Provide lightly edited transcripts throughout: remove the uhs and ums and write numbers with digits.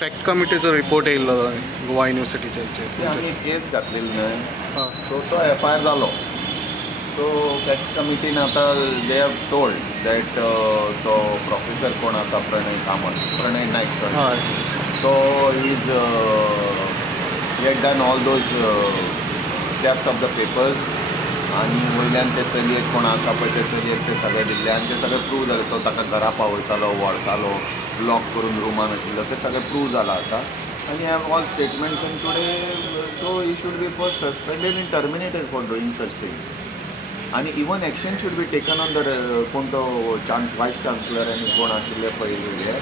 Fact कमिटीचो report येयल्लो गोवा युनिवर्सिटीचे ती आमी केस घातलेली न्हय हां सो तो FIR जालो. सो फॅक्ट कमिटीन आतां दे हॅव टोल्ड दॅट तो प्रोफेसर कोण आसा प्रणय नायक सर हय तो is he had done all those depth of the papers आनी वयल्यान ते चलयेक कोण आसा पळय ते चलयेक ते सगळें दिल्ले आनी ते सगळें प्रूव जालें. तो ताका घरा पावयतालो व्हरतालो लॉक करून रुमान आशिल्लो ते सगळें प्रूव जालां आतां. आनी have all statements and today so he should be first suspended in terminated for doing such things. आनी even action should be taken on the कोण तो वायस चान्सलर आनी कोण आशिल्ले पयले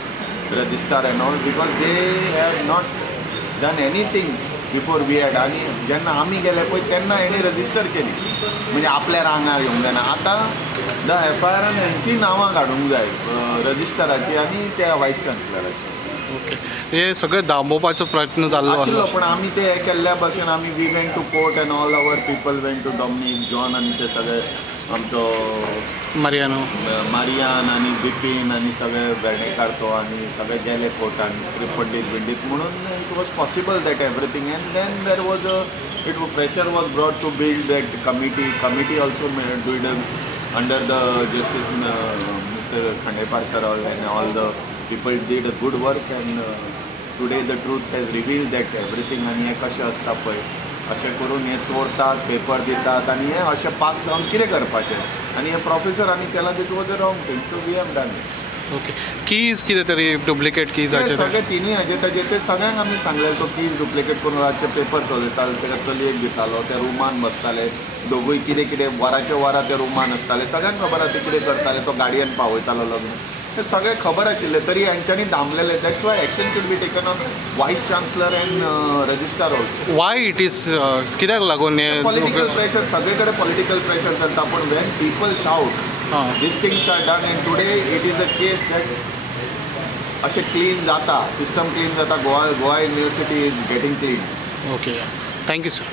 registrar and all because they have not done anything before we had. आनी जेन्ना आमी गेले पळय तेन्ना हेणी रजिस्टर केली म्हणजे आपल्या रांगार येवंक जायना. आतां द FIRान हेंची नांवां काडूंक जाय रजिस्टराची आनी त्या वायस चान्सलराची. ओके हे सगळें दांबोवपाचो प्रयत्न जाल्लो आशिल्लो पण आमी ते हे केल्ल्या भशेन आमी we went to court and all our people went to Dominic John आनी ते सगळे आमचो मारियान आनी बिपीन आनी सगळे वेर्णेकार तो आनी सगळे गेले कोर्टान पंडीत म्हणून it was possible that everything and then there was it pressure was brought to build that committee also dude under the justice mister Khandeparkar and all the people did a good work and today the truth has revealed that everything आनी हें कशें आसता पळय अशें करून हें चोरतात paper दितात आनी हें अशें पास जावन कितें करपाचें आनी हें प्रोफेसरांनी केलां it was a wrong thing so we have done it. Okay कीज कितें तरी डुप्लिकेट कीज सगळे तिनूय हाजे ताजे ते सगळ्यांक आमी सांगलें तो कीज डुप्लिकेट करून रातचे पेपर चलयताले तेका चलयेक दितालो ते रुमान बसताले दोगूय कितें कितें वरांच्या वरां ते रुमान आसताले सगळ्यांक खबर आहा ते कितें करताले तो गाडयेन पावयतालो लग्न ते सगळें खबर आशिल्लें तरी हेंच्यांनी दामलेले. That's why action should be taken on vice chancellor and registrar also. Why it is कित्याक लागून पॉलिटिकल प्रेशर सगळे कडेन पॉलिटिकल प्रेशर चलता पूण when people shout these things are done and today it is a case that अशें clean जाता system clean जाता Goa university is getting clean. Okay thank you sir.